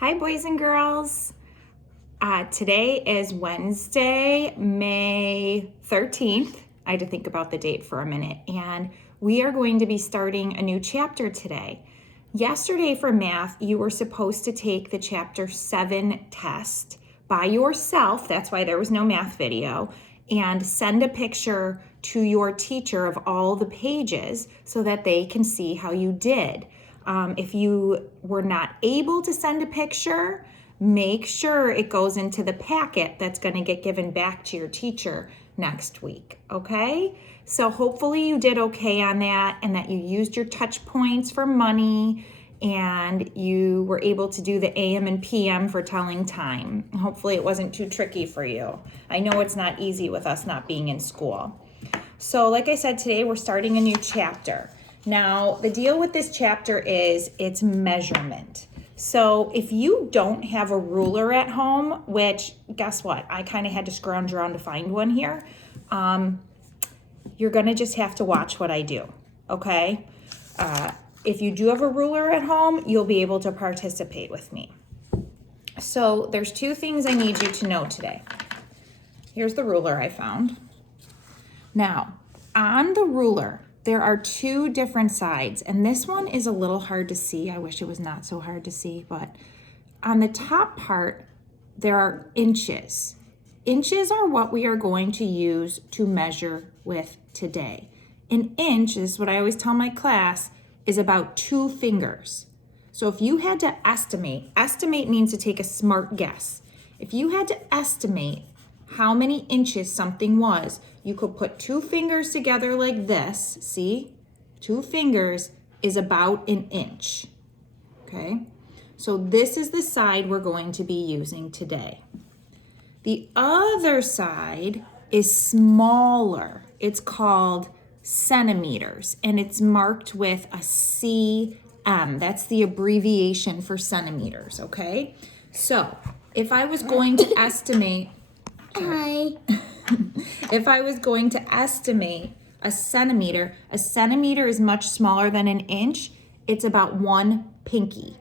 Hi, boys and girls. Today is Wednesday, May 13th. I had to think about the date for a minute. And we are going to be starting a new chapter today. Yesterday for math, you were supposed to take the chapter 7 test by yourself. That's why there was no math video. And send a picture to your teacher of all the pages so that they can see how you did. If you were not able to send a picture, make sure it goes into the packet that's going to get given back to your teacher next week, okay? So hopefully you did okay on that and that you used your touch points for money and you were able to do the AM and PM for telling time. Hopefully it wasn't too tricky for you. I know it's not easy with us not being in school. So like I said, today we're starting a new chapter. Now, the deal with this chapter is it's measurement. So if you don't have a ruler at home, which guess what? I kind of had to scrounge around to find one here. You're gonna just have to watch what I do, okay? If you do have a ruler at home, you'll be able to participate with me. So there's two things I need you to know today. Here's the ruler I found. Now, on the ruler, there are two different sides, and this one is a little hard to see. I wish it was not so hard to see, but on the top part, there are inches. Inches are what we are going to use to measure with today. An inch, this is what I always tell my class, is about 2 fingers. So if you had to estimate means to take a smart guess. If you had to estimate how many inches something was, you could put 2 fingers together like this. See? 2 fingers is about an inch. Okay? So this is the side we're going to be using today. The other side is smaller. It's called centimeters, and it's marked with a cm. That's the abbreviation for centimeters, okay? So if I was going to estimate if I was going to estimate a centimeter is much smaller than an inch. It's about 1 pinky.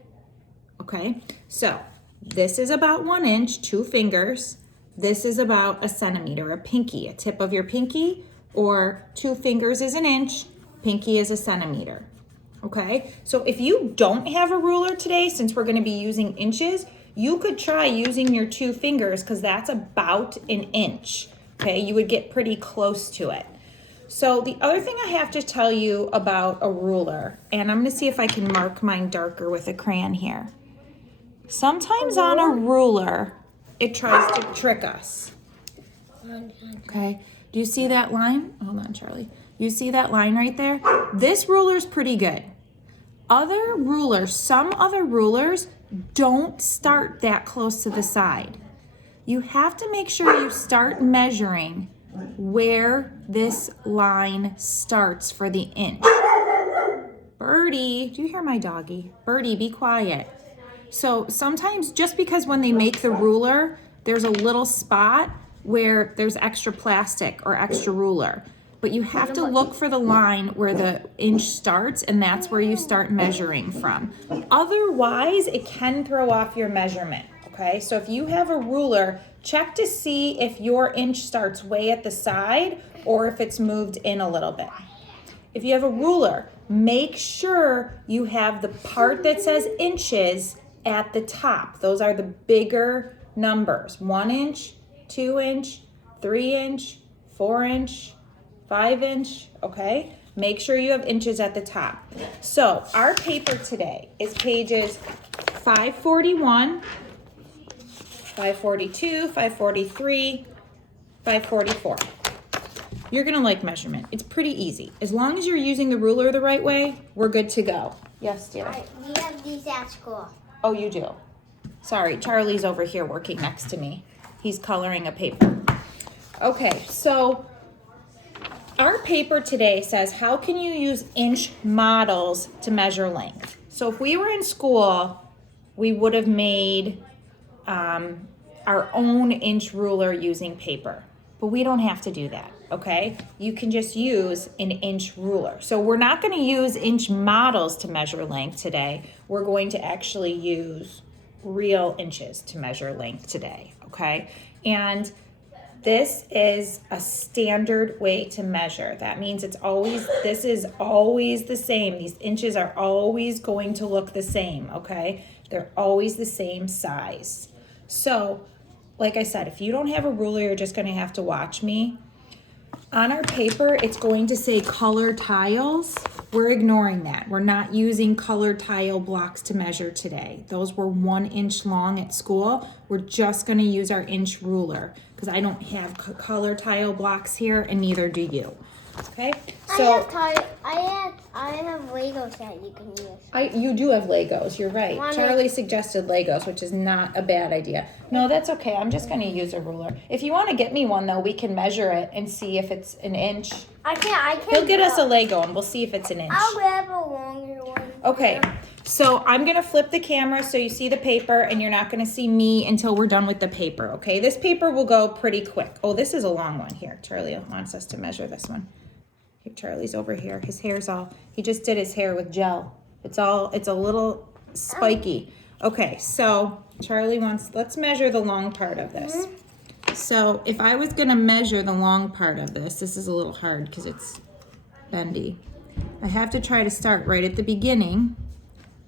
Okay, so this is about 1 inch, 2 fingers. This is about a centimeter, a pinky, a tip of your pinky, or 2 fingers is an inch, pinky is a centimeter. Okay, so if you don't have a ruler today, since we're going to be using inches, you could try using your 2 fingers because that's about an inch. Okay, you would get pretty close to it. So the other thing I have to tell you about a ruler, and I'm going to see if I can mark mine darker with a crayon here. Sometimes on a ruler, it tries to trick us. Okay, do you see that line? Hold on, Charlie. You see that line right there? This ruler's pretty good. Some other rulers don't start that close to the side. You have to make sure you start measuring where this line starts for the inch. Birdie, do you hear my doggy? Birdie, be quiet. So sometimes just because when they make the ruler, there's a little spot where there's extra plastic or extra ruler. But you have to look for the line where the inch starts, and that's where you start measuring from. Otherwise, it can throw off your measurement, okay? So if you have a ruler, check to see if your inch starts way at the side or if it's moved in a little bit. If you have a ruler, make sure you have the part that says inches at the top. Those are the bigger numbers. 1 inch, 2 inch, 3 inch, 4 inch, 5 inch, okay? Make sure you have inches at the top. So our paper today is pages 541, 542, 543, 544. You're gonna like measurement. It's pretty easy. As long as you're using the ruler the right way, we're good to go. Yes, dear? We have these at school. Oh, you do? Sorry, Charlie's over here working next to me. He's coloring a paper. Okay, so our paper today says, how can you use inch models to measure length? So if we were in school, we would have made our own inch ruler using paper. But we don't have to do that, okay? You can just use an inch ruler. So we're not going to use inch models to measure length today. We're going to actually use real inches to measure length today, okay? And this is a standard way to measure. That means this is always the same. These inches are always going to look the same, okay? They're always the same size. So, like I said, if you don't have a ruler, you're just gonna have to watch me. On our paper, it's going to say color tiles. We're ignoring that. We're not using color tile blocks to measure today. Those were 1 inch long at school. We're just gonna use our inch ruler because I don't have color tile blocks here and neither do you. Okay, so I have Legos that you can use. You do have Legos, you're right. Mommy. Charlie suggested Legos, which is not a bad idea. No, that's okay. I'm just going to use a ruler. If you want to get me one, though, we can measure it and see if it's an inch. I can't. He'll get us a Lego, and we'll see if it's an inch. I'll grab a longer one. Okay, so I'm going to flip the camera so you see the paper, and you're not going to see me until we're done with the paper, okay? This paper will go pretty quick. Oh, this is a long one here. Charlie wants us to measure this one. Here, Charlie's over here. His hair's he just did his hair with gel. It's a little spiky. Okay, so Charlie let's measure the long part of this. So if I was gonna measure the long part of this is a little hard because it's bendy. I have to try to start right at the beginning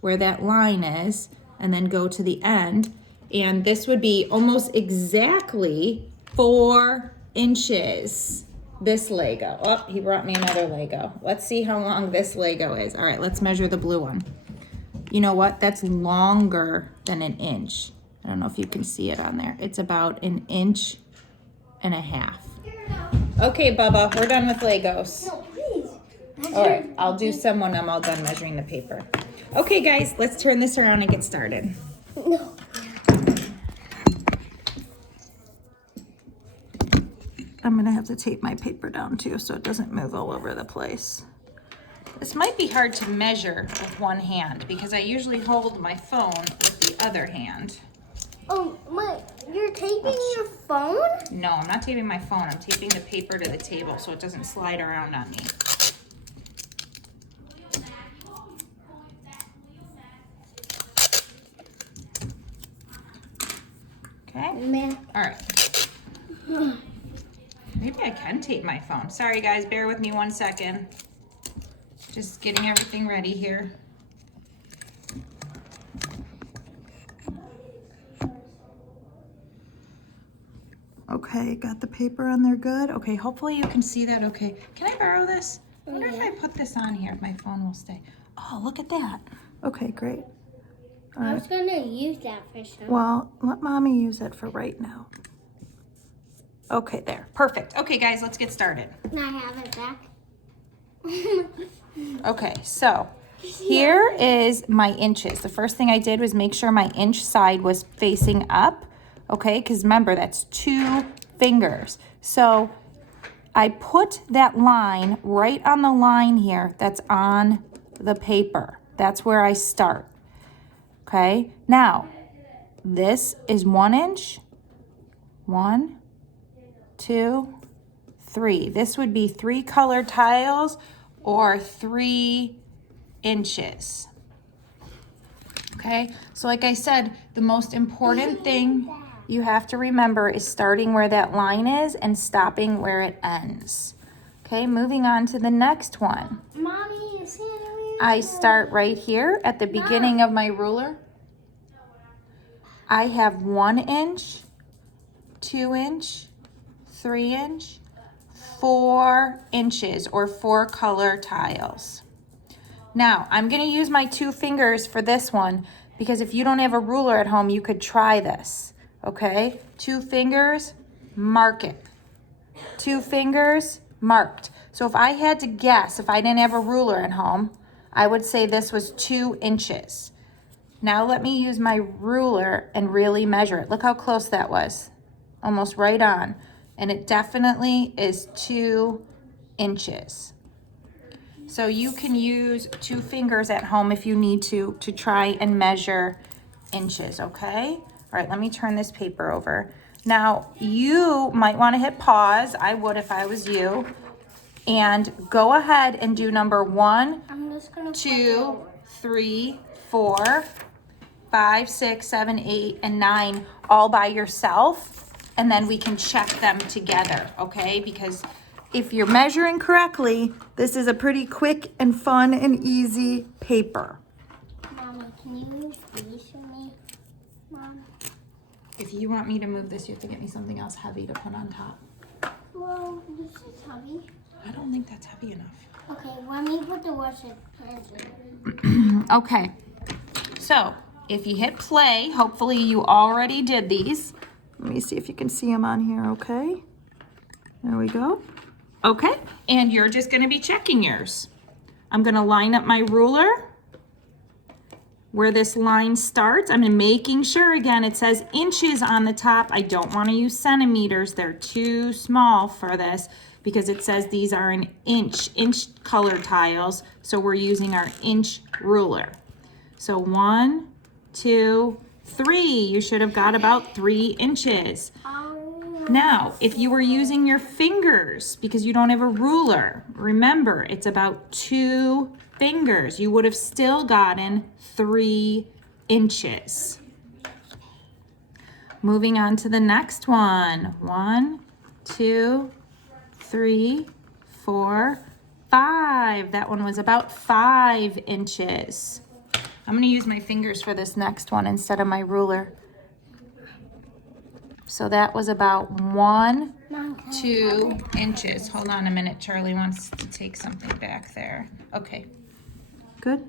where that line is and then go to the end. And this would be almost exactly 4 inches. This Lego. Oh, he brought me another Lego. Let's see how long this Lego is. All right, let's measure the blue one. You know what? That's longer than an inch. I don't know if you can see it on there. It's about 1.5 inches. Okay, Bubba, we're done with Legos. No, please. All right, I'll do some when I'm all done measuring the paper. Okay, guys, let's turn this around and get started. No. I'm gonna have to tape my paper down too so it doesn't move all over the place. This might be hard to measure with one hand because I usually hold my phone with the other hand. Oh, you're taping your phone? No, I'm not taping my phone. I'm taping the paper to the table so it doesn't slide around on me. Okay, Man. all right. Maybe I can tape my phone. Sorry guys, bear with me 1 second. Just getting everything ready here. Okay, got the paper on there good. Okay, hopefully you can see that okay. Can I borrow this? I wonder if I put this on here, if my phone will stay. Oh, look at that. Okay, great. I was going to use that for sure. Well, let Mommy use it for right now. Okay, there. Perfect. Okay, guys, let's get started. Can I have it back? Okay, so here is my inches. The first thing I did was make sure my inch side was facing up, okay? Because remember, that's 2 fingers. So I put that line right on the line here that's on the paper. That's where I start, okay? Now, this is 1 inch. 1, 2, 3. This would be 3 colored tiles or 3 inches. Okay, so like I said, the most important thing you have to remember is starting where that line is and stopping where it ends. Okay, moving on to the next one. Mommy, I start right here at the beginning of my ruler. I have 1 inch, 2 inch, 3 inch, 4 inches or 4 color tiles. Now, I'm going to use my 2 fingers for this one because if you don't have a ruler at home, you could try this, okay? 2 fingers, mark it. 2 fingers, marked. So if I had to guess, if I didn't have a ruler at home, I would say this was 2 inches. Now let me use my ruler and really measure it. Look how close that was. Almost right on. And it definitely is 2 inches. So you can use 2 fingers at home if you need to try and measure inches, okay? All right, let me turn this paper over. Now, you might want to hit pause. I would if I was you. And go ahead and do number 1, 2, 3, 4. 5, 6, 7, 8, and 9 all by yourself, and then we can check them together, okay? Because if you're measuring correctly, this is a pretty quick and fun and easy paper. Mommy, can you move these for me? Mom? If you want me to move this, you have to get me something else heavy to put on top. Well, this is heavy. I don't think that's heavy enough. Okay, let me put the washer in. Okay, so if you hit play, hopefully you already did these. Let me see if you can see them on here, okay? There we go. Okay, and you're just gonna be checking yours. I'm gonna line up my ruler where this line starts. I'm making sure, again, it says inches on the top. I don't wanna use centimeters. They're too small for this because it says these are an inch color tiles. So we're using our inch ruler. So 1, 2, 3. You should have got about 3 inches. Now, if you were using your fingers because you don't have a ruler, remember it's about 2 fingers. You would have still gotten 3 inches. Moving on to the next one. 1, 2, 3, 4, 5. That one was about 5 inches. I'm going to use my fingers for this next one instead of my ruler. So that was about 1, 2 inches. Hold on a minute. Charlie wants to take something back there. Okay. Good.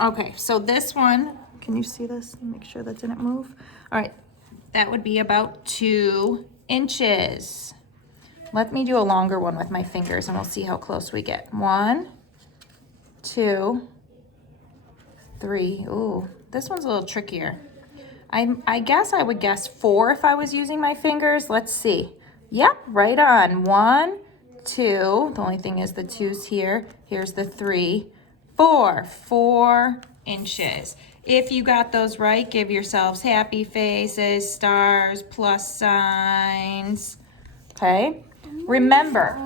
Okay, so this one, can you see this? Make sure that didn't move. All right, that would be about 2 inches. Let me do a longer one with my fingers and we'll see how close we get. 1, 2, 3. Ooh, this one's a little trickier. I guess I would guess 4 if I was using my fingers. Let's see. Yep, right on. 1, 2. The only thing is the 2's here. Here's the 3. 4 inches. If you got those right, give yourselves happy faces, stars, plus signs. Okay? Remember,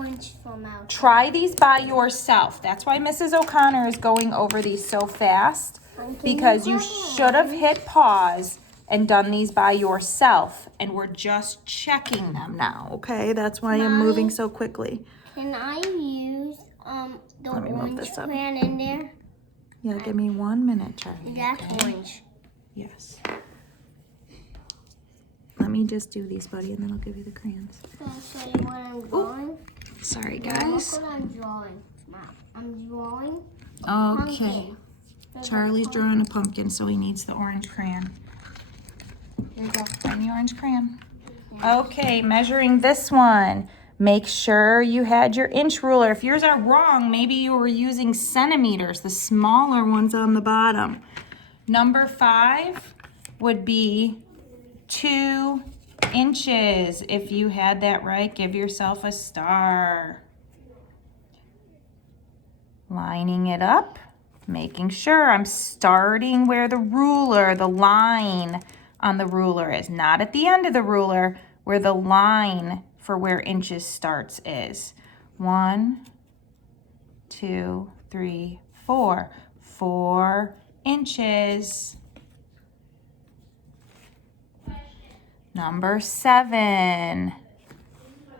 try these by yourself. That's why Mrs. O'Connor is going over these so fast, because you should have hit pause and done these by yourself, and we're just checking them now, okay? That's why I'm moving so quickly. Can I use the orange crayon in there? Yeah, give me 1 minute, Charlie. That's okay? orange. Yes. Let me just do these, buddy, and then I'll give you the crayons. Can I show you what I'm drawing? Sorry, Mom, guys. look what I'm drawing. Mom, I'm drawing Okay. Charlie's drawing a pumpkin, so he needs the orange crayon. Here you go. Find the orange crayon. Okay, measuring this one. Make sure you had your inch ruler. If yours are wrong, maybe you were using centimeters, the smaller ones on the bottom. Number 5 would be 2 inches. If you had that right, give yourself a star. Lining it up, making sure I'm starting where the ruler, the line on the ruler is, not at the end of the ruler, where the line for where inches starts is. 1, 2, 3, 4. 4 inches. Number 7.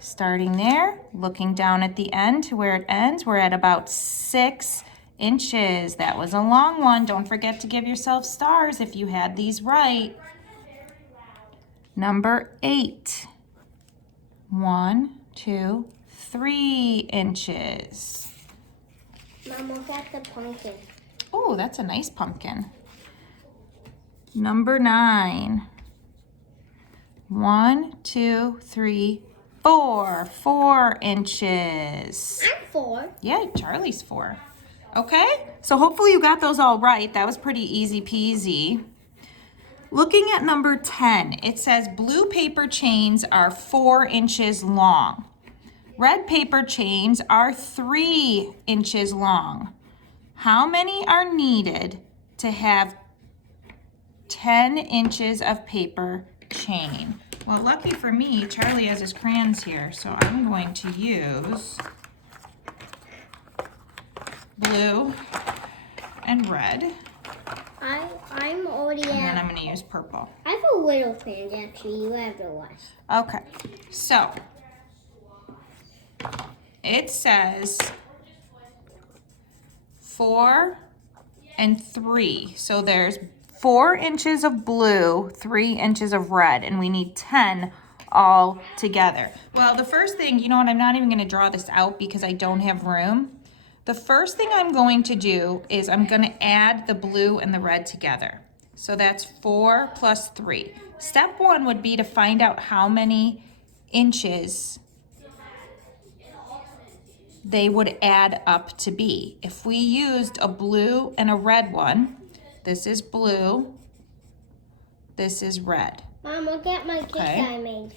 Starting there, looking down at the end to where it ends, we're at about 6 inches. That was a long one. Don't forget to give yourself stars if you had these right. Number 8. 1, 2, 3 inches. Mom, look at the pumpkin. Oh, that's a nice pumpkin. Number 9. 1, 2, 3, 4. 4 inches. I'm 4. Yeah, Charlie's 4. Okay, so hopefully you got those all right. That was pretty easy peasy. Looking at number 10, it says blue paper chains are 4 inches long. Red paper chains are 3 inches long. How many are needed to have 10 inches of paper chain? Well, lucky for me, Charlie has his crayons here, so I'm going to use blue and red. I I'm already And then at. I'm going to use purple. I have a little fan, actually. You have the less. Okay, so it says 4 and 3. So there's 4 inches of blue, 3 inches of red, and we need 10 all together. Well, the first thing, you know what, I'm not even going to draw this out because I don't have room. The first thing I'm going to do is I'm going to add the blue and the red together. So that's 4 plus 3. Step 1 would be to find out how many inches they would add up to be. If we used a blue and a red one, this is blue, this is red. Mom, look at my cake I made.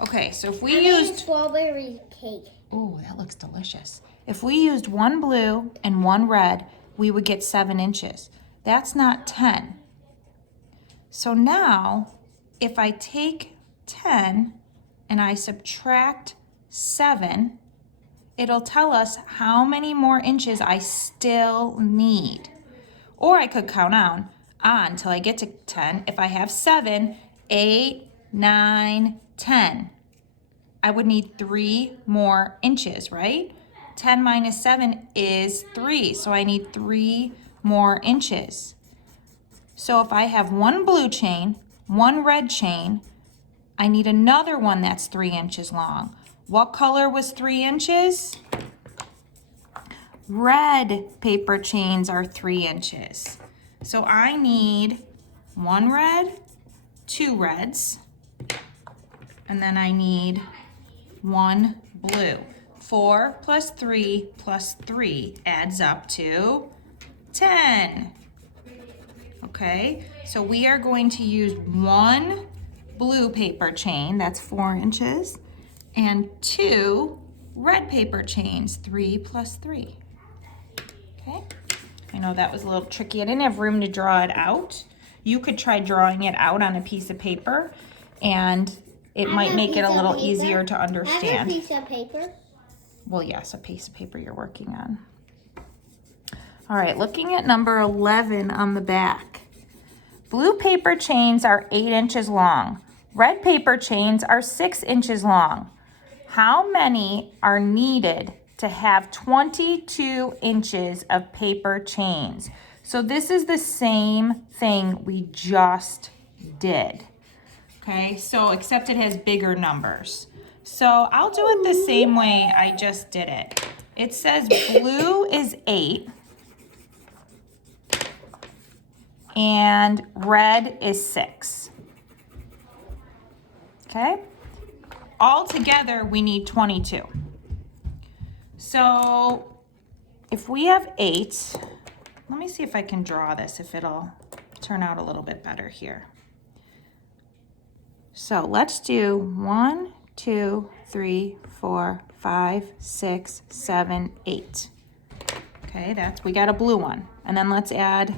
Okay, so if we I used made a strawberry cake. Oh, that looks delicious. If we used 1 blue and 1 red, we would get 7 inches. That's not 10. So now, if I take 10 and I subtract 7, it'll tell us how many more inches I still need. Or I could count on till I get to 10. If I have 7, 8, 9, 10, I would need 3 more inches, right? 10 minus 7 is 3, so I need 3 more inches. So if I have 1 blue chain, 1 red chain, I need another one that's 3 inches long. What color was 3 inches? Red paper chains are 3 inches. So I need 1 red, 2 reds, and then I need 1 blue. 4 plus 3 plus 3 adds up to 10. Okay, so we are going to use 1 blue paper chain, that's 4 inches, and 2 red paper chains, 3 plus 3. Okay, I know that was a little tricky. I didn't have room to draw it out. You could try drawing it out on a piece of paper, and it might make it a little easier to understand. I have a piece of paper. Well, yes, a piece of paper you're working on. All right, looking at number 11 on the back. Blue paper chains are 8 inches long. Red paper chains are 6 inches long. How many are needed to have 22 inches of paper chains? So this is the same thing we just did. Okay, so except it has bigger numbers. So I'll do it the same way I just did it. It says blue is 8 and red is 6. Okay, all together we need 22. So if we have 8, let me see if I can draw this, if it'll turn out a little bit better here. So let's do 1, 2, 3, 4, 5, 6, 7, 8. Okay, we got a blue one. And then let's add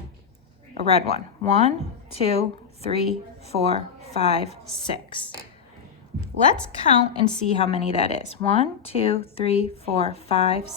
a red one. 1, 2, 3, 4, 5, 6. Let's count and see how many that is. 1, 2, 3, 4, 5,